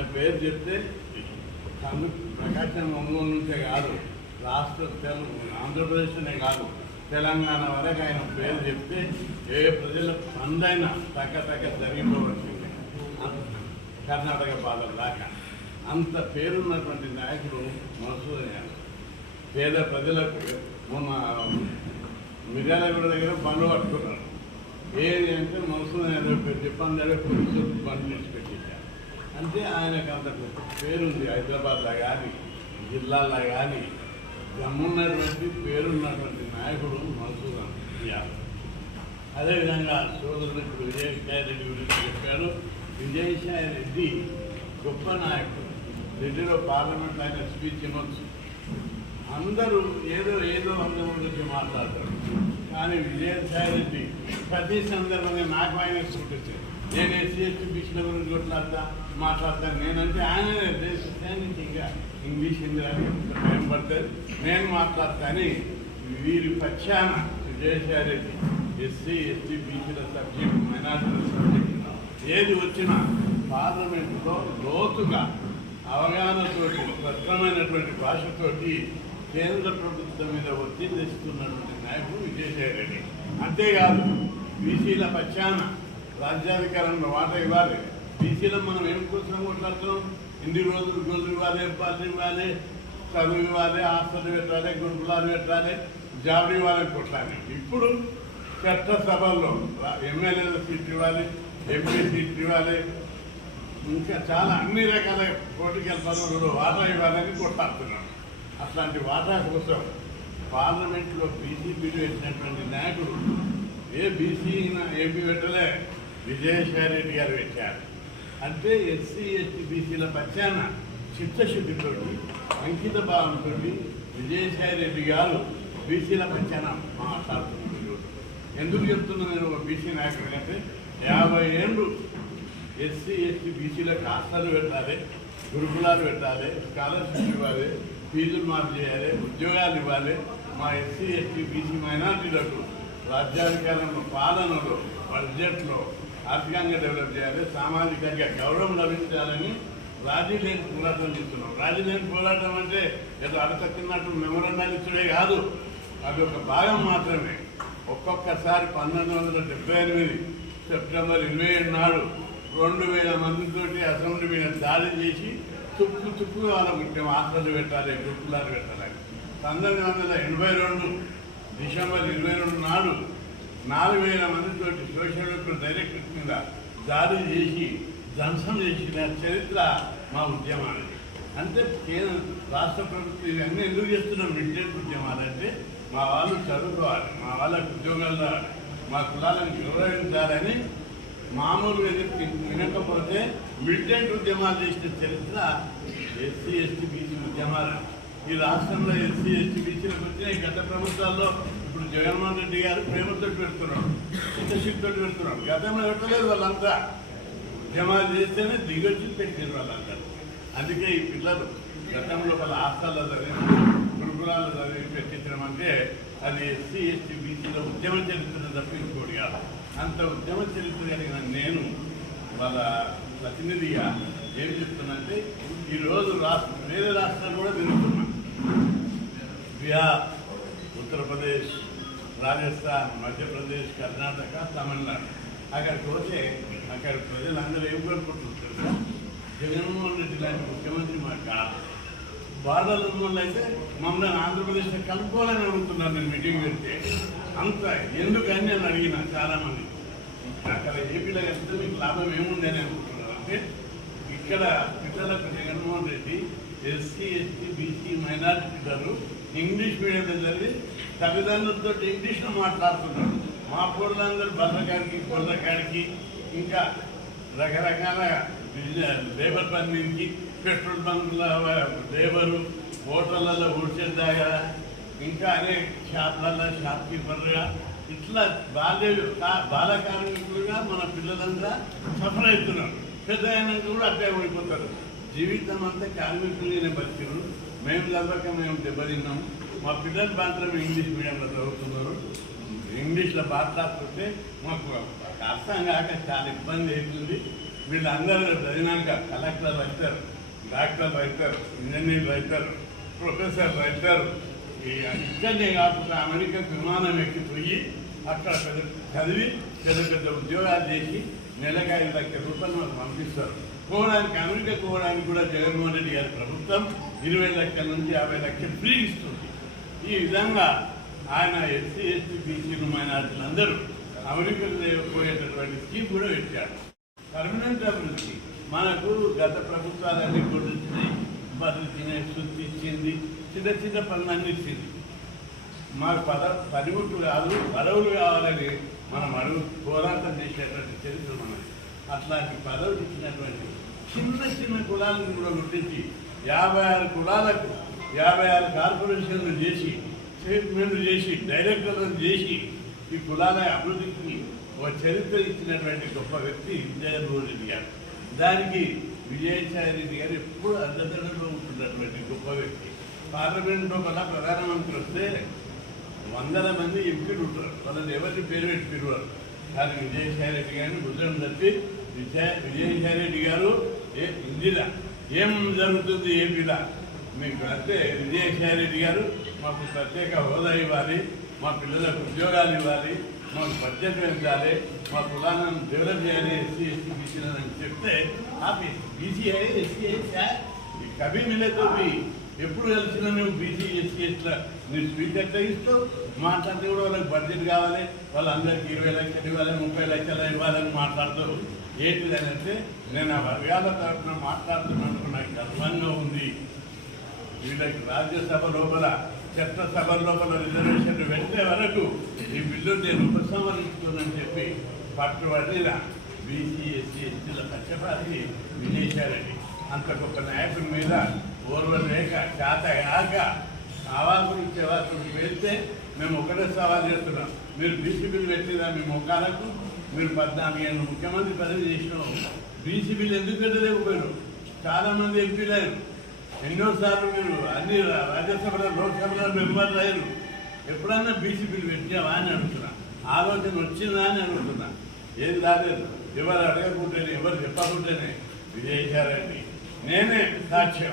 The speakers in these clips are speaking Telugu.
ఆయన పేరు చెప్తే తను ప్రకాశం ఒంగోలు నుంచే కాదు రాష్ట్ర తెలు- ఆంధ్రప్రదేశ్నే కాదు తెలంగాణ వరకు ఆయన పేరు చెప్తే ఏ ప్రజల అందైనా తగ్గ తగ్గ జరిగిపోవచ్చింది కర్ణాటక బాధల దాకా. అంత పేరున్నటువంటి నాయకుడు మసూదన్ పేద ప్రజలకు మొన్న మిర్యాలగూడ దగ్గర బండ్లు పట్టుకున్నారు. ఏది అంటే మసూదన్ యాదవ్ పేరు చెప్పి బండ్లు అంటే ఆయనకు అంత గొప్ప పేరుంది హైదరాబాద్లో కానీ జిల్లాలో కానీ. దమ్మున్నటువంటి పేరున్నటువంటి నాయకుడు మన్సూర్ యాదవ్ అదేవిధంగా సోదరుడు ఇప్పుడు విజయసాయి రెడ్డి గురించి చెప్పారు విజయసాయి రెడ్డి గొప్ప నాయకుడు. రెడ్డిలో పార్లమెంట్ ఆయన స్పీచ్ ఇవ్వచ్చు. అందరూ ఏదో ఏదో అందరి గురించి మాట్లాడతారు. కానీ విజయసాయి రెడ్డి ప్రతి సందర్భంగా నాకు ఆయన చూపించారు నేను ఎస్సీ ఎస్టీ బీసీల గురించి కొట్లాడతా మాట్లాడతాను. నేనంటే ఆయన దేశానికి ఇంకా ఇంగ్లీష్ హిందీ అని కొంత టైం పడుతుంది. నేను మాట్లాడతాను. వీరి పక్షాన విజయసాయిరెడ్డి ఎస్సీ ఎస్టీ బీసీల సబ్జెక్ట్ మైనార్టీల సబ్జెక్ట్ ఏది వచ్చినా పార్లమెంట్లో లోతుగా అవగాహనతోటి స్పష్టమైనటువంటి భాషతోటి కేంద్ర ప్రభుత్వం మీద ఒత్తిడి తెస్తున్నటువంటి నాయకుడు విజయసాయిరెడ్డి. అంతేకాదు బీసీల పక్షాన రాజ్యాధికారంలో వాట ఇవ్వాలి. బీసీలో మనం ఏం కోసం కొట్లాడుతున్నాం? ఇన్ని రోజులు గొల్లు ఇవ్వాలి పాలు ఇవ్వాలి చదువు ఇవ్వాలి హాస్టల్ పెట్టాలి గురుకులాలు పెట్టాలి జాబ్ ఇవ్వాలి కొట్లాలి ఇప్పుడు చట్టసభల్లో ఎమ్మెల్యేల సీట్ ఇవ్వాలి ఎంపీ సీట్ ఇవ్వాలి ఇంకా చాలా అన్ని రకాల పొలిటికల్ పదవులు వాటా ఇవ్వాలని కొట్లాడుతున్నాం అట్లాంటి వాటా కోసం పార్లమెంట్లో బీసీపీలు వేసినటువంటి నాయకుడు ఏ బీసీ ఏపీ పెట్టలే. విజయసాయి రెడ్డి గారు పెట్టారు అంటే ఎస్సీ ఎస్టీ బీసీల పక్షాన చిత్తశుద్ధితో అంకిత భావంతో విజయసాయిరెడ్డి గారు బీసీల పక్షాన మాట్లాడుతున్నారు ఎందుకు చెప్తున్నా నేను ఒక బీసీ నాయకుడు అంటే యాభై ఏళ్ళు ఎస్సీ ఎస్టీ బీసీలకు హాస్టల్ పెట్టాలి గురుకులాలు పెట్టాలి స్కాలర్షిప్ ఇవ్వాలి ఫీజులు మాఫ్ చేయాలి ఉద్యోగాలు ఇవ్వాలి. మా ఎస్సీ ఎస్టీ బీసీ మైనార్టీలకు రాజ్యాధికారంలో పాలనలో బడ్జెట్లో ఆర్థికంగా డెవలప్ చేయాలి సామాజికంగా గౌరవం లభించాలని రాజీ లేని పోరాటం చేస్తున్నాం. రాజీ లేని పోరాటం అంటే ఏదో అడతక్కినట్టు మెమోరండాలు ఇచ్చడే కాదు అది ఒక భాగం మాత్రమే. ఒక్కొక్కసారి పంతొమ్మిది వందల డెబ్బై ఎనిమిది సెప్టెంబర్ ఇరవై ఏడు నాడు రెండు వేల మందితోటి అసెంబ్లీ మీద దాడి చేసి తుప్పు తుప్పు వాళ్ళ ముఖ్యం ఆత్మలు పెట్టాలి గురుకులాలు పెట్టాలి. పంతొమ్మిది వందల ఎనభై రెండు డిసెంబర్ ఇరవై రెండు నాడు నాలుగు వేల మందితోటి సోషల్ వెల్ఫేర్ డైరెక్టర్ కింద దాడి చేసి ధ్వంసం చేసిన చరిత్ర మా ఉద్యమానికి అంటే కేంద్ర రాష్ట్ర ప్రభుత్వం ఇవన్నీ ఎందుకు చేస్తున్నాం? మిలిటరీ ఉద్యమాలు అంటే మా వాళ్ళు చదువుకోవాలి మా వాళ్ళకి ఉద్యోగాలు రావాలి మా కులాలను గౌరవించాలని మామూలుగా ఎదురు వినకపోతే మిలిటెంట్ ఉద్యమాలు చేసిన చరిత్ర ఎస్సీ ఎస్టీ బీసీ ఉద్యమాలు. ఈ రాష్ట్రంలో ఎస్సీ ఎస్టీ బీసీలకు వచ్చిన గత ప్రభుత్వాల్లో. ఇప్పుడు జగన్మోహన్ రెడ్డి గారు ప్రేమతో పెడుతున్నాడు చిత్తశుద్ధితో పెడుతున్నాడు. గతంలో పెట్టలేదు వాళ్ళంతా. ఉద్యమాలు చేస్తేనే దిగొచ్చి పెట్టారు వాళ్ళంతా. అందుకే ఈ పిల్లలు గతంలో వాళ్ళ హాస్టల్లో చదివి గురుకులాల్లో చదివి పెట్టించడం అంటే అది ఎస్సీ ఎస్టీ బీసీలో ఉద్యమ చరిత్ర తప్పించుకోడు కాదు. అంత ఉద్యమ చరిత్ర కలిగిన నేను వాళ్ళ ప్రతినిధిగా ఏం చెప్తున్నంటే ఈరోజు రాష్ట్ర వేరే రాష్ట్రాలు కూడా తిరుగుతున్నాను బీహార్ ఉత్తరప్రదేశ్ రాజస్థాన్ మధ్యప్రదేశ్ కర్ణాటక తమిళనాడు. అక్కడికి పోతే అక్కడ ప్రజలందరూ ఏం కోరుకుంటున్నారు జగన్మోహన్ రెడ్డి లాంటి ముఖ్యమంత్రి మాకు కాదు. బాధలు ఉన్న అయితే మమ్మల్ని ఆంధ్రప్రదేశ్లో కలుపుకోవాలని అడుగుతున్నారు నేను మీటింగ్ పెడితే. అంత ఎందుకని నేను అడిగిన చాలామంది. అక్కడ ఏపీలో వెళ్తే మీకు లాభం ఏముంది అని అనుకుంటున్నారు. అంటే ఇక్కడ పిల్లలకు Jaganmohan Reddy SC ST BC minority పిల్లలు ఇంగ్లీష్ మీడియం చదివి తల్లిదండ్రులతో ఇంగ్లీష్లో మాట్లాడుతున్నారు మా పూర్లందరూ బర్రకాడికి కొర్రకాడికి ఇంకా రకరకాల బిజినెస్ లేబర్ పనికి పెట్రోల్ బంకుల లేబరు హోటళ్ళలో ఊడ్చేదాకా ఇంకా అనేక షాప్లలో షాప్ కీపర్లుగా ఇట్లా బాల్య బాల కార్మికులుగా మన పిల్లలంతా సఫర్ అవుతున్నారు. పెద్ద అయినాక కూడా అట్లే ఓడిపోతారు. జీవితం అంతా కార్మికులనే బతికారు మేము చదవక మేము దెబ్బతిన్నాము మా పిల్లలు మాత్రం ఇంగ్లీష్ మీడియంలో చదువుతున్నారు. ఇంగ్లీష్లో మాట్లాడుతుంటే మాకు అర్థం కాక చాలా ఇబ్బంది అవుతుంది. వీళ్ళందరూ చదివినాక కలెక్టర్లు అవుతారు డాక్టర్లు అవుతారు ఇంజనీర్లు అవుతారు ప్రొఫెసర్లు అవుతారు. ఈ ఇక్కడనే కాకుండా అమెరికా విమానం ఎక్కిపోయి అక్కడ పెద్ద చదివి పెద్ద పెద్ద ఉద్యోగాలు చేసి నెలకు ఐదు లక్షల రూపాయలు మనకు పంపిస్తారు. పోవడానికి అమెరికా పోవడానికి కూడా జగన్మోహన్ రెడ్డి గారి ప్రభుత్వం ఇరవై లక్షల నుంచి యాభై లక్షలు ఫ్రీ ఇస్తుంది. ఈ విధంగా ఆయన ఎస్సీ ఎస్టీ బీసీలు మైనార్టీలు అందరూ అమెరికాలో పోయేటటువంటి స్కీమ్ కూడా పెట్టారు. పర్మనెంట్ అభివృద్ధి మనకు గత ప్రభుత్వాలన్నీ కూడా వచ్చినాయి బతుకునే శుద్ధి ఇచ్చింది చిన్న చిన్న పనులన్నీ ఇచ్చింది. మాకు పద పనిముట్లు కాదు పదవులు కావాలని మనం అడుగు పోరాటం చేసేటువంటి చరిత్ర మనది. అట్లాంటి పదవులు ఇచ్చినటువంటి చిన్న చిన్న కులాలను కూడా గుర్తించి యాభై ఆరు కులాలకు యాభై ఆరు కార్పొరేషన్లు చేసి స్టేట్మెంట్లు చేసి డైరెక్టర్లను చేసి ఈ కులాల అభివృద్ధికి ఒక చరిత్ర ఇచ్చినటువంటి గొప్ప వ్యక్తి జగన్మోహన్ రెడ్డి గారు. దానికి విజయసాయి రెడ్డి గారు ఎప్పుడు అండదండలో ఉంటున్నటువంటి గొప్ప వ్యక్తి. పార్లమెంట్లో లోపల ప్రధానమంత్రి వస్తే వందల మంది ఎంపీలు ఉంటారు. వాళ్ళని ఎవరిని పేరు పెట్టి పిలువారు. కానీ విజయసాయి రెడ్డి గారిని భుజం తప్పి విజయ విజయసాయి రెడ్డి గారు ఏ ఇందిరా ఏం జరుగుతుంది ఏపీలా మీకు అంటే విజయసాయి రెడ్డి గారు మాకు ప్రత్యేక హోదా ఇవ్వాలి మా పిల్లలకు ఉద్యోగాలు ఇవ్వాలి మాకు బడ్జెట్ పెంచాలి మా కులాలను డెవలప్ చేయాలి ఎస్సీ ఎస్టీ బీసీలని చెప్తే ఆపి. బీసీఐ ఎస్సీ కవి మిలేతో ఎప్పుడు కలిసినా నువ్వు బీసీ ఎస్సీ ఎస్టీల నీ స్పీచ్ ఎట్లా ఇస్తావు మాట్లాడితే కూడా వాళ్ళకి బడ్జెట్ కావాలి వాళ్ళందరికీ ఇరవై లక్షలు ఇవ్వాలి ముప్పై లక్షలు ఇవ్వాలని మాట్లాడతారు ఏంటిది అంటే నేను ఆ వర్గాల తరఫున మాట్లాడుతున్నందుకు నాకు గర్వంగా ఉంది. వీళ్ళకి రాజ్యసభ లోపల చట్టసభ లోపల రిజర్వేషన్లు పెట్టే వరకు ఈ బిల్లు నేను ఉపసంహరించుకోనని చెప్పి పట్టుబడిన బీసీ ఎస్సీ ఎస్టీల పక్షపాతి విజయసారెడ్డి అంత గొప్ప నాయకుడి మీద ఓర్వలు లేక చేత కాక ఆవాసులు చెవాసులు వెళ్తే మేము ఒకటే సవాల్ చేస్తున్నాం. మీరు బీసీ బిల్లు పెట్టిరా మీ ముఖాలకు మీరు పద్నాలుగు ఏళ్ళు ముఖ్యమంత్రి పదవి చేసినాం బీసీ బిల్లు ఎందుకు పెట్టలేకపోయారు చాలామంది ఎంపీలు ఎన్నోసార్లు మీరు అన్ని రా- రాజ్యసభలో లోక్సభలో మెంబర్లు అయ్యారు. ఎప్పుడన్నా బీసీ బిల్లు పెట్టావా అని అడుగుతున్నా. ఆలోచన వచ్చిందా అని అడుగుతున్నా. ఏం రాలేదు. ఎవరు అడగకుంటేనే ఎవరు చెప్పకుంటేనే విజయసారెడ్డి నేనే సాక్ష్యం.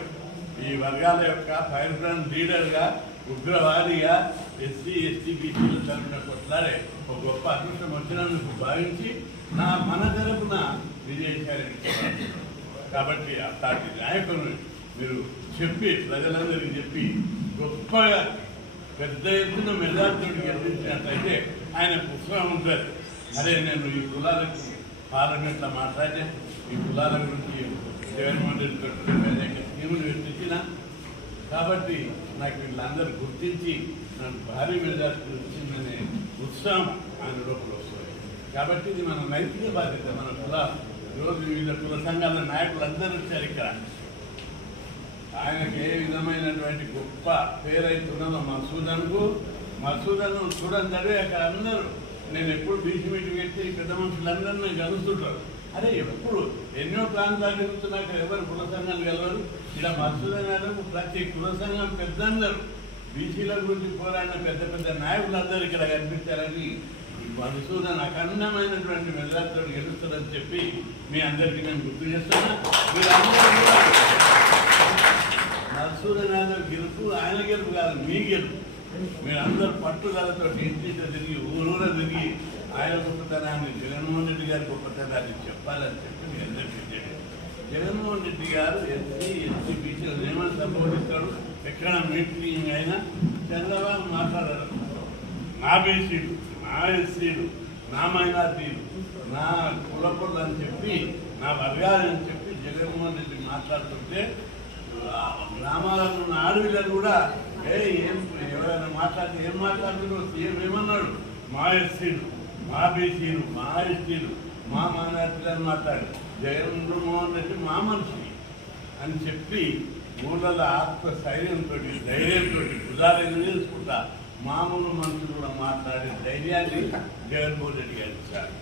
ఈ వర్గాల యొక్క ఫైర్ ఫ్రంట్ లీడర్గా ఉగ్రవాదిగా ఎస్సీ ఎస్టీ బీసీల తరఫున కొట్లాడే ఒక గొప్ప అదృష్టం వచ్చినందుకు భావించి నా మన తరపున విజయసారెడ్డి కాబట్టి అట్లాంటి నాయకులు మీరు చెప్పి ప్రజలందరికీ చెప్పి గొప్పగా పెద్ద ఎత్తున మెజార్టీని గెలిపించినట్లయితే ఆయన పుస్తకం ఉంటుంది. అదే నేను ఈ కులాలకు పార్లమెంట్లో మాట్లాడే ఈ కులాల గురించి జగన్మోహన్ రెడ్డి తోటి అనేక స్కీములు పెట్టించిన కాబట్టి నాకు వీళ్ళందరూ గుర్తించి నన్ను భారీ మెజార్టీ వచ్చిందనే ఉత్సాహం ఆయన లోపల వస్తుంది. కాబట్టి ఇది మన నైతిక బాధ్యత మన కుల ఈరోజు వివిధ కుల సంఘాల నాయకులందరూ వచ్చారు ఇక్కడ. ఆయనకి ఏ విధమైనటువంటి గొప్ప పేరైతే ఉన్నదో మసూదన్కు మసూదన్ చూడండి అక్కడ అందరూ. నేను ఎప్పుడు బీసీ మీట్ పెట్టి పెద్ద మనుషులందరూ నేను కలుస్తుంటారు. అరే ఎప్పుడు? ఎన్నో ప్రాంతాలు తిరుగుతున్నాక ఎవరు కుల సంఘాలు కలవరు ఇలా మసూదన్ గారు ప్రతి కుల సంఘం పెద్దందరూ బీసీల గురించి పోరాడిన పెద్ద పెద్ద నాయకులందరూ ఇక్కడ కనిపించారని మధుసూదన్ అఖండమైనటువంటి మెజార్టీతో గెలుస్తుందని చెప్పి మీ అందరికీ నేను గుర్తు చేస్తున్నా. మీరందరూ కూడా మధుసూదన్ గెలుపు ఆయన గెలుపు కాదు మీ గెలుపు. మీరందరూ పట్టుదలతో ఇంటింట తిరిగి ఊరూరా తిరిగి ఆయన గొప్పతనాన్ని జగన్మోహన్ రెడ్డి గారి గొప్పతనాన్ని చెప్పాలని చెప్పి మీ అందరికీ జగన్మోహన్ రెడ్డి గారు ఎస్సీ ఎస్సీ బీసీలు ఏమని సంబోధిస్తాడు? ఎక్కడ మీటింగ్ అయినా చంద్రబాబు మాట్లాడారు. నా బీసీలు నా ఎస్సీలు నా మైనార్టీలు నా కులపులు అని చెప్పి నా వర్గాలని అని చెప్పి జగన్మోహన్ రెడ్డి మాట్లాడుతుంటే గ్రామాలలో ఉన్న ఆడవిళ్ళు కూడా ఏ ఏం ఎవరైనా మాట్లాడితే ఏం మాట్లాడుతున్నారు సీఎం ఏమన్నాడు? మా ఎస్సీలు మా బీసీలు మా ఎస్టీలు మా మైనార్టీలు అని మాట్లాడు. జగన్మోహన్ రెడ్డి మా మనిషి అని చెప్పి మూలల ఆత్మ స్థైర్యంతో ధైర్యంతో ఉదాహరణ ఇది మామూలు మనుషులు కూడా మాట్లాడే ధైర్యాన్ని జగన్మోహన్ రెడ్డి గారు ఇచ్చారు.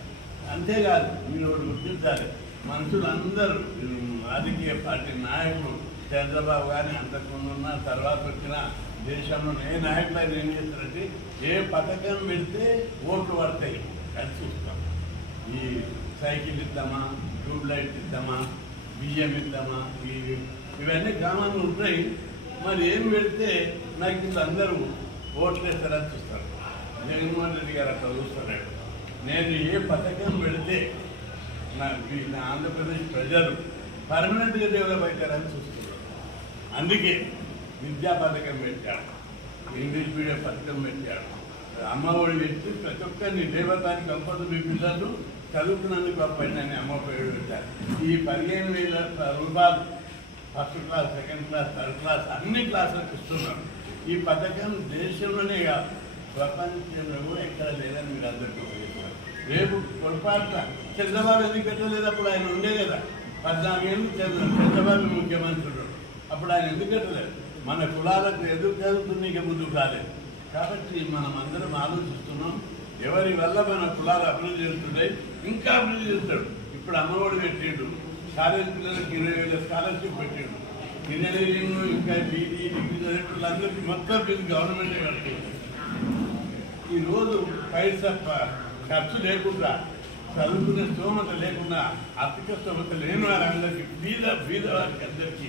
అంతేకాదు మీరు ఒకటి గుర్తించాలి. మనుషులు అందరూ రాజకీయ పార్టీ నాయకులు చంద్రబాబు కానీ అంతకుముందు ఉన్న తర్వాత వచ్చిన దేశంలో ఏ నాయకులు ఏం చేస్తారంటే ఏ పథకం పెడితే ఓట్లు పడతాయి. అది చూస్తాం. ఈ సైకిల్ ఇద్దామా ట్యూబ్లైట్ ఇద్దామా బియ్యం ఇద్దామా ఈ ఇవన్నీ గ్రామాలు ఉంటాయి. మరి ఏం పెడితే నాకు ఇప్పుడు అందరూ ఓట్లు వేస్తారని చూస్తారు జగన్మోహన్ రెడ్డి గారు అట్లా చూస్తున్నాడు నేను ఏ పథకం పెడితే నా ఈ- ఆంధ్రప్రదేశ్ ప్రజలు పర్మనెంట్గా డెవలప్ అవుతారని చూస్తున్నాను అందుకే విద్యా పథకం పెట్టాడు. ఇంగ్లీష్ మీడియం పథకం పెట్టాడు. అమ్మ ఒడి పెట్టి ప్రతి ఒక్కరిని దేవతానికి కంపల్సరీ మీ పిల్లలు చదువుకున్నందుకు గొప్పని అమ్మ పేరు పెట్టారు. ఈ పదిహేను వేల రూపాయలు first class second class third class అన్ని క్లాసులకు ఇస్తున్నాం. ఈ పథకం దేశంలోనే కాదు ప్రపంచంలో ఎక్కడ లేదని మీరు అందరికీ రేపు పొరపాటున చంద్రబాబు ఎందుకు పెట్టలేదు అప్పుడు ఆయన ఉండే కదా. పద్నాలుగేళ్ళు చంద్ర చంద్రబాబు ముఖ్యమంత్రి అప్పుడు ఆయన ఎందుకంటలేదు మన కులాలకు ఎదురు ఇక ముందుకు రాలేదు కాబట్టి మనం అందరం ఆలోచిస్తున్నాం ఎవరి వల్ల మన కులాలు అభివృద్ధి చెందుతున్నాయి ఇంకా అభివృద్ధి చేస్తాడు ఇప్పుడు అమ్మఒడి పెట్టిండు కాలేజ్ పిల్లలకి ఇరవై వేల స్కాలర్షిప్ పెట్టిండు. ఇంజనీరింగ్ ఇంకా బీడీ డిగ్రీ చదివేటోళ్ళందరికీ మొత్తం ఫీజు గవర్నమెంటే కడుతుంది. ఈ రోజు పైసా ఖర్చు లేకుండా చదువుకునే స్తోమత లేకుండా ఆర్థిక స్తోమత లేని వారందరికీ బీద బీద వారికి అందరికీ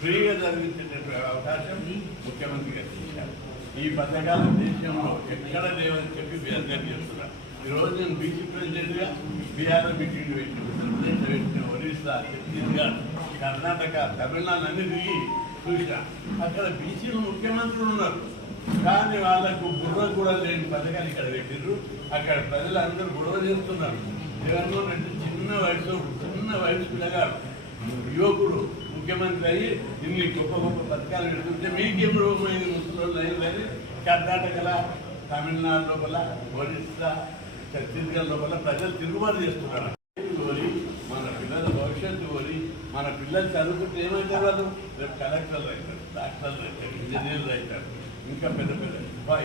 ఫ్రీగా జరిగించే అవకాశం ముఖ్యమంత్రి గారు ఇచ్చారు. ఈ పథకాలు దేశంలో ఎక్కడ లేవని చెప్పి బీఆర్ చేస్తున్నారు. ఈ రోజు నేను బీసీ ప్రెసిడెంట్గా బీఆర్ మీటింగ్ పెట్టిన ఉత్తరప్రదేశ్ పెట్టిన ఒరిస్సా ఛత్తీస్గఢ్ కర్ణాటక తమిళనాడు అన్ని తిరిగి చూసా అక్కడ బీసీలు ముఖ్యమంత్రులు ఉన్నారు. కానీ వాళ్ళకు బుర్ర కూడా లేని పథకాలు ఇక్కడ పెట్టిర్రు. అక్కడ ప్రజలందరూ గొడవ చేస్తున్నారు. జగన్మోహన్ రెడ్డి చిన్న వయసు చిన్న వయసు పిల్లగాడు యువకుడు. ముఖ్యమంత్రి అయ్యి ఇన్ని గొప్ప గొప్ప పథకాలు పెడుతుంటే మీకేం రూపమైంది ముసలి అయిందని కర్ణాటకల తమిళనాడు లోపల ఒరిస్సా ఛత్తీస్గఢ్ లోపల ప్రజలు తిరుగుబాటు చేస్తున్నారు. కోరి మన పిల్లల భవిష్యత్తు కోరి మన పిల్లలు చదువుకుంటే ఏమవుతారు వాళ్ళు? రేపు కలెక్టర్లు అవుతారు డాక్టర్లు అవుతారు ఇంజనీర్లు అవుతారు. ఇంకా పెద్ద పెద్ద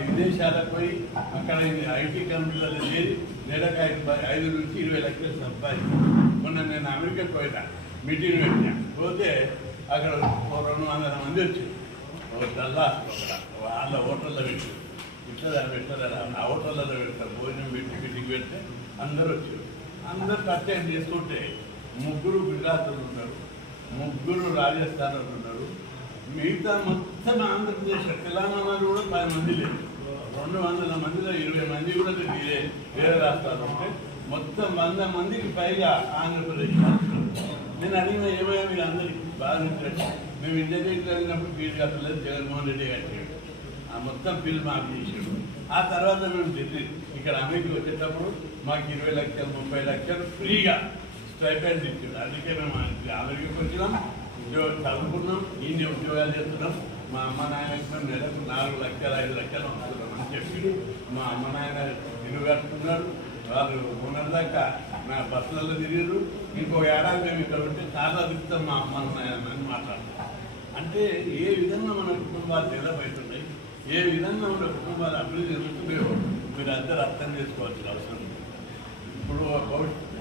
విదేశాలకు పోయి అక్కడ ఐటీ కంపెనీలలో చేరి నెలకు ఐదు ఐదు నుంచి ఇరవై లక్షలు సంపాదించారు. మొన్న నేను అమెరికా పోయినా. మీటింగ్ పెట్టినా. పోతే అక్కడ రెండు వందల మంది వచ్చారు. ఒక వాళ్ళ హోటల్లో పెట్టి ఇట్లా పెట్టారు. ఆ హోటల్లో పెడతారు భోజనం పెట్టి మీటింగ్ పెడితే అందరూ వచ్చారు. అందరు అటెండ్ చేసుకుంటే ముగ్గురు గుజరాత్లు ఉన్నారు. ముగ్గురు రాజస్థాన్ ఉన్నారు. మిగతా మొత్తం ఆంధ్రప్రదేశ్ తెలంగాణలో కూడా పది మంది లేదు రెండు వందల మందిలో ఇరవై మంది కూడా వేరే రాష్ట్రాలు ఉంటే మొత్తం వంద మందికి పైగా ఆంధ్రప్రదేశ్ నేను అడిగిన ఏమైనా మీరు అందరికి బాగా నచ్చారు మేము ఇంటర్వ్యూకి వెళ్ళినప్పుడు ఫీజు కట్టలేదు జగన్మోహన్ రెడ్డి కట్టాడు. ఆ మొత్తం బిల్ మాకు చేసాడు ఆ తర్వాత మేము ఢిల్లీ ఇక్కడ అమెరికా వచ్చేటప్పుడు మాకు ఇరవై లక్షలు ముప్పై లక్షలు ఫ్రీగా స్టైపెండ్ ఇచ్చాడు అందుకే మేము అమెరికాకి వచ్చినాం. ఉద్యోగం చదువుకున్నాం. ఈయన ఉద్యోగాలు చేస్తున్నాం. మా అమ్మ నాయనకి మేము నెలకు నాలుగు లక్షలు ఐదు లక్షలు వస్తున్నాం అని చెప్పి మా అమ్మ నాయన ఇల్లు కట్టుకున్నారు. వాళ్ళు మొన్నటి దాకా నా బస్సులలో తిరిగారు. ఇంకో ఏడాది మేము ఇక్కడ ఉంటే చాలా తిరుగుతాం మా అమ్మ నాయన అని మాట్లాడుతున్నాం అంటే ఏ విధంగా మన కుటుంబాలు నిలబడుతున్నాయి అవుతున్నాయి ఏ విధంగా మన కుటుంబాలు అభివృద్ధి చెందుతున్నాయో మీరు అందరూ అర్థం చేసుకోవాల్సిన అవసరం ఇప్పుడు భవిష్యత్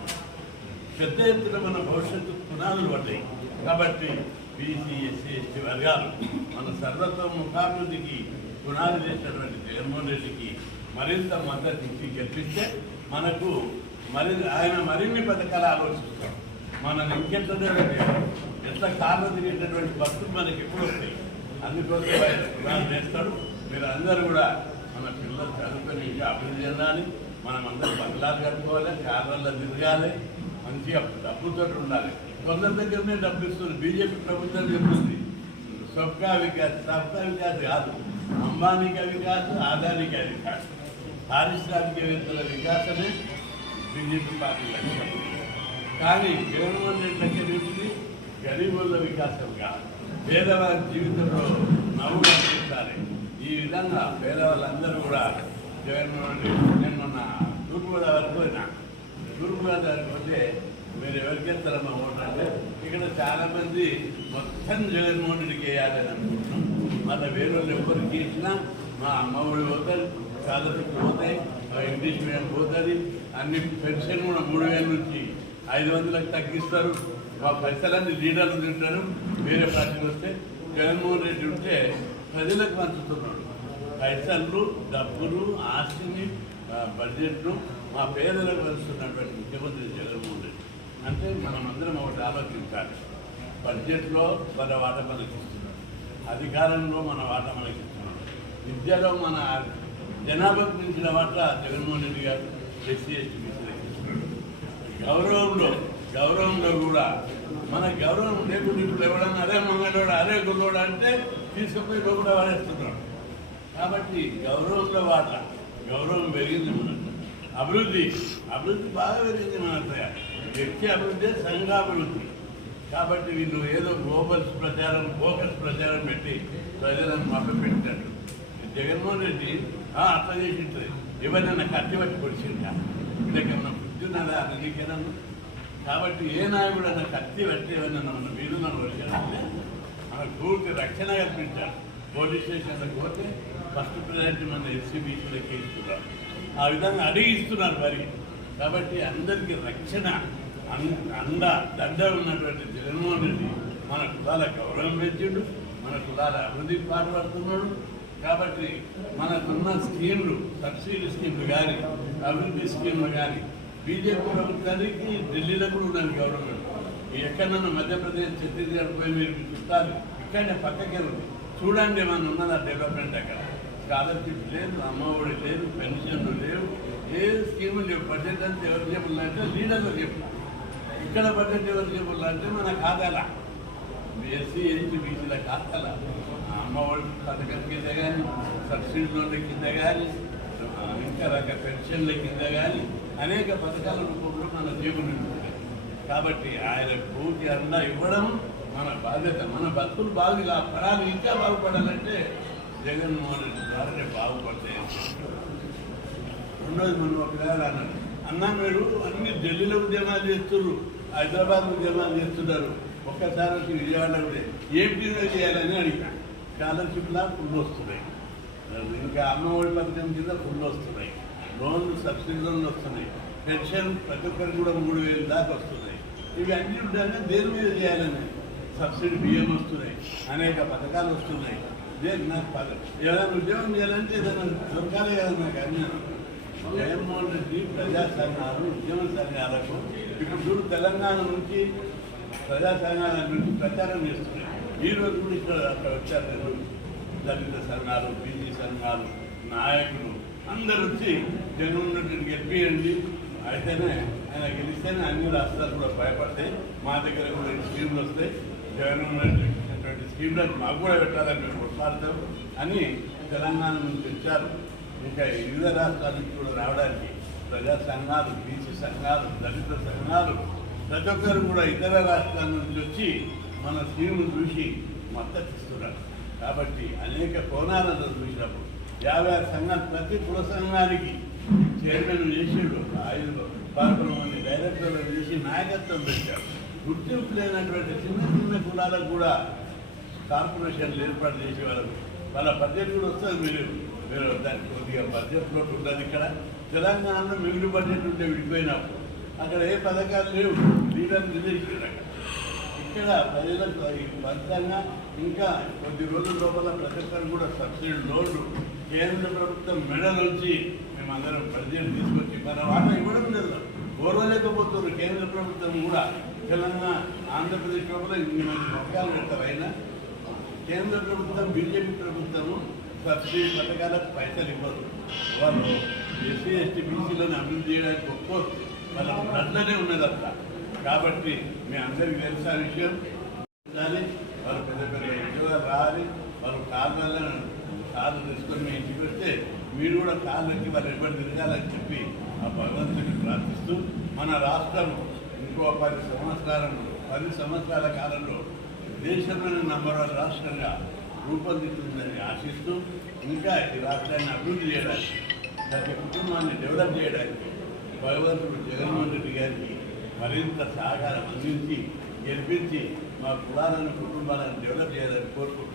పెద్ద ఎత్తున మన భవిష్యత్తు పునాదులు పడ్డాయి. కాబట్టి బీసీ ఎస్సీ ఎస్టీ వర్గాలు మన సర్వతోముఖాభివృద్ధికి పునాది చేసినటువంటి జగన్మోహన్ రెడ్డికి మరింత మద్దతు ఇచ్చి గెలిపిస్తే మనకు మరి ఆయన మరిన్ని పథకాలు ఆలోచిస్తాం. మనం ఇంకెట్లా డెవలప్ చేయాలి ఎట్లా కార్లు తిరిగేటటువంటి భక్తులు మనకి ఎప్పుడు వస్తాయి అందుకోసం ఆయన పునాది చేస్తాడు. మీరు అందరూ కూడా మన పిల్లలు చదువుకొని ఇంకా అభివృద్ధి చెందాలి. మనం అందరం బంగ్లాలు కట్టుకోవాలి కార్లలో తిరగాలి మంచిగా డబ్బుతో ఉండాలి. కొందరి దగ్గరనే డబ్బు ఇస్తుంది బీజేపీ ప్రభుత్వం చెప్తుంది. సబ్కా వికాస్ సబ్కా వికాస్ కాదు. అంబానీకి అవి కాదు ఆదానికి అది కాదు. పారిశ్రామికవేత్తల వికాసమే బీజేపీ పార్టీ లక్ష్యం. కానీ జగన్మోహన్ రెడ్డి లక్ష్యం ఏంటిది గరీబుల వికాసం కాదు. పేదవారి జీవితంలో నవ్వు అందించాలి. ఈ విధంగా పేదవాళ్ళందరూ కూడా జగన్మోహన్ రెడ్డి నేను మొన్న తూర్పుగోదావరి పోయినా. తూర్పుగోదావరికి పోతే మీరు ఎవరికి వెళ్తారమ్మా ఓటు అంటే ఇక్కడ చాలామంది మొత్తం జగన్మోహన్ రెడ్డికి వేయాలని అనుకుంటున్నాం. మన వేరే వాళ్ళు ఎవరికి ఇచ్చినా మా అమ్మ ఒడి పోతారు స్కాలర్షిప్ పోతాయి ఇంగ్లీష్ మీడియం పోతుంది. అన్ని పెన్షన్ కూడా మూడు వేల నుంచి ఐదు వందలకు తగ్గిస్తారు. మా పైసలన్నీ లీడర్లు తింటారు. వేరే పార్టీలు వస్తే జగన్మోహన్ రెడ్డి ఉంటే ప్రజలకు పంచుతున్నాడు. పైసలు డబ్బులు ఆస్తిని బడ్జెట్ను మా పేదలకు పంచుతున్నటువంటి ముఖ్యమంత్రి జగన్మోహన్ రెడ్డి. అంటే మనం అందరం ఒకటి ఆలోచించాలి. బడ్జెట్లో మన వాట మనకి ఇస్తున్నాడు. అధికారంలో మన వాట మనకి ఇస్తున్నాడు. విద్యలో మన జనాభాకు మించిన మాట జగన్మోహన్ రెడ్డి గారు ఎస్సీ ఎస్టీ గౌరవంలో గౌరవంలో కూడా మన గౌరవం లేకుండా ఇప్పుడు ఎవడన్నా అరే మంగళోడు అరే గుర్రోడు అంటే తీసుకుపోయి లోపల వాడేస్తున్నాడు. కాబట్టి గౌరవంలో వాట గౌరవం పెరిగింది మనకు అభివృద్ధి అభివృద్ధి బాగా పెరిగింది మన వ్యక్తి అభివృద్ధి సంఘాభివృద్ధి కాబట్టి వీళ్ళు ఏదో గ్లోబల్స్ ప్రచారం ఫోకస్ ప్రచారం పెట్టి ప్రజలను మభ్యపెట్టినట్టు. జగన్మోహన్ రెడ్డి అట్లా చేసింటుంది ఎవరైనా కత్తి పట్టి పొడిచిందా వీళ్ళకి ఏమన్నా బుద్ధి ఉన్నదా? నీకేనన్నా కాబట్టి ఏ నాయకుడు అన్న కత్తి పట్టి ఏమైనా మన వీరు మన వచ్చాడంటే మన పూర్తి రక్షణ కల్పించాడు పోలీస్ స్టేషన్లకు పోతే ఫస్ట్ ప్రయారిటీ మన ఎస్సీ బీసీలకి ఇస్తున్నారు. ఆ విధంగా అడిగి ఇస్తున్నారు మరి. కాబట్టి అందరికీ రక్షణ అంద అండ దండ ఉన్నటువంటి జగన్మోహన్ రెడ్డి మన కులాల గౌరవం పెంచిండు మన కులాల అభివృద్ధికి పాటుపడుతున్నాడు కాబట్టి మనకున్న స్కీమ్లు సబ్సిడీ స్కీమ్లు కానీ అభివృద్ధి స్కీమ్లు కానీ బీజేపీ ప్రభుత్వానికి ఢిల్లీలో కూడా ఉన్నాను గవర్నమెంట్. ఎక్కడన్నా మధ్యప్రదేశ్ ఛత్తీస్గఢ్ పోయి మీరు చూస్తారు ఇక్కడనే పక్కకే ఉంది. చూడండి ఉన్నది ఉన్నదా డెవలప్మెంట్ అక్కడ? స్కాలర్షిప్ లేదు అమ్మఒడి లేదు పెన్షన్లు లేవు. ఏ స్కీమ్ లేవు. బడ్జెట్ అంతా ఎవరు చెప్పాలంటే లీడర్లు చెప్పు ఇక్కడ బడ్జెట్ ఎవరు చెప్పాలంటే మన ఖాతాల. ఎస్సీ ఎస్టీ బీసీల ఖాతాల అమ్మఒడి పథకం కింద కానీ సబ్సిడీ లోన్ల కింద కానీ ఇంకా రక పెన్షన్ల కింద కానీ అనేక పథకాల రూపంలో మన జేబులు కాబట్టి ఆయన పూర్తి అండా ఇవ్వడం మన బాధ్యత. మన బతుకులు బాగుగా పడాలి ఇంకా బాగుపడాలంటే జగన్మోహన్ రెడ్డి ద్వారానే బాగుపడతాయి. రెండోది మనం ఒకవేళ అన్నారు అన్నా మీరు అన్ని ఢిల్లీలో ఉద్యమాలు చేస్తున్నారు హైదరాబాద్ ఉద్యమాలు చేస్తున్నారు. ఒక్కసారి వచ్చి విజయవాడ కూడా ఏం టీలో చేయాలని అడిగాను. స్కాలర్షిప్లా ఫుల్ వస్తున్నాయి. ఇంకా అమ్మఒడి పథకం కింద ఫుల్ వస్తున్నాయి. లోన్లు సబ్సిడీ లోన్లు వస్తున్నాయి. పెన్షన్ ప్రతి ఒక్కరికి కూడా మూడు వేలు దాకా వస్తున్నాయి. ఇవి అన్ని ఉంటాయని దేని మీద చేయాలని? సబ్సిడీ బియ్యం వస్తున్నాయి. అనేక పథకాలు వస్తున్నాయి. దేని నాకు పద- ఏదైనా ఉద్యోగం చేయాలంటే ఏదైనా దొరకాలి కదా నాకు అజ్ఞానం జగన్మోహన్ రెడ్డి ప్రజా సంఘాలు ఉద్యమ సంఘాలకు ఇప్పుడు తెలంగాణ నుంచి ప్రజా సంఘాల నుంచి ప్రచారం చేస్తున్నాయి. ఈ రోజు కూడా ఇక్కడ అక్కడ వచ్చారు నేను. దళిత సంఘాలు బీసీ సంఘాలు నాయకులు అందరూ వచ్చి జగన్మోహన్ ఉన్నటువంటి గెలిపియండి. అయితేనే ఆయన గెలిస్తేనే అన్ని రాష్ట్రాలు కూడా భయపడతాయి. మా దగ్గర కూడా ఈ స్కీమ్లు వస్తాయి. జగన్ ఉన్నటువంటి ఇచ్చినటువంటి స్కీమ్లను మాకు కూడా పెట్టాలని మేము కొట్లాడతాం అని తెలంగాణ నుంచి వచ్చారు ఇంకా వివిధ రాష్ట్రాల నుంచి కూడా రావడానికి ప్రజా సంఘాలు బీసీ సంఘాలు దళిత సంఘాలు ప్రతి ఒక్కరు కూడా ఇతర రాష్ట్రాల నుంచి వచ్చి మన స్కీమ్ను చూసి మద్దతిస్తున్నారు కాబట్టి అనేక కోణాలను చూసినప్పుడు యాభై ఆరు సంఘాలు ప్రతి కుల సంఘానికి చైర్మన్ చేసేడు ఐదు పదకొండు మంది డైరెక్టర్లు చేసి నాయకత్వం పెట్టారు. గుర్తింపు లేనటువంటి చిన్న చిన్న కులాలకు కూడా కార్పొరేషన్లు ఏర్పాటు చేసేవాళ్ళకు వాళ్ళ బడ్జెట్ కూడా వస్తుంది మీరు మీరు దానికి కొద్దిగా బడ్జెట్ లోటు ఉండదు ఇక్కడ. తెలంగాణలో మిగిలిన బడ్జెట్ ఉంటే విడిపోయినప్పుడు అక్కడ ఏ పథకాలు లేవు. లీడర్ నిలేసాడు ఇక్కడ ప్రజలకు భద్రంగా ఇంకా కొద్ది రోజుల లోపల ప్రతి ఒక్కరు కూడా సబ్సిడీ లోన్లు కేంద్ర ప్రభుత్వం మెడల్ వచ్చి మేమందరం బడ్జెట్ తీసుకొచ్చి మన వాటా ఇవ్వడం లేదు. ఓర్వలేకపోతున్నారు కేంద్ర ప్రభుత్వం కూడా. తెలంగాణ ఆంధ్రప్రదేశ్ లోపల ఇన్ని మంది పథకాలు పెడతారు అయినా కేంద్ర ప్రభుత్వం బీజేపీ ప్రభుత్వము సబ్సిడీ పథకాలకు పైసలు ఇవ్వరు వాళ్ళు ఎస్సీ ఎస్టీ బీసీలను అభివృద్ధి చేయడానికి ఒప్పుకోరు. వాళ్ళ బ్లడ్లోనే ఉన్నది అట్లా కాబట్టి మీ అందరికీ తెలుసా విషయం? ఉండాలి వాళ్ళు పెద్ద పెద్ద ఉద్యోగాలు రావాలి వాళ్ళు కాళ్ళను కాళ్ళు తీసుకొని మీ ఇంటికి వస్తే మీరు కూడా కాళ్ళకి వాళ్ళు ఎప్పుడు తిరగాలని చెప్పి ఆ భగవంతుడిని ప్రార్థిస్తూ మన రాష్ట్రం ఇంకో పది సంవత్సరాలను పది సంవత్సరాల కాలంలో దేశంలోని నంబర్ వన్ రాష్ట్రంగా రూపొందుతుందని ఆశిస్తూ ఇంకా ఈ రాష్ట్రాన్ని అభివృద్ధి చేయడానికి ప్రతి కుటుంబాన్ని డెవలప్ చేయడానికి భగవంతుడు జగన్మోహన్ రెడ్డి గారికి మరింత సహకారం అందించి గెలిపించి మా కులాలను కుటుంబాలను డెవలప్ చేయాలని కోరుకుంటున్నాను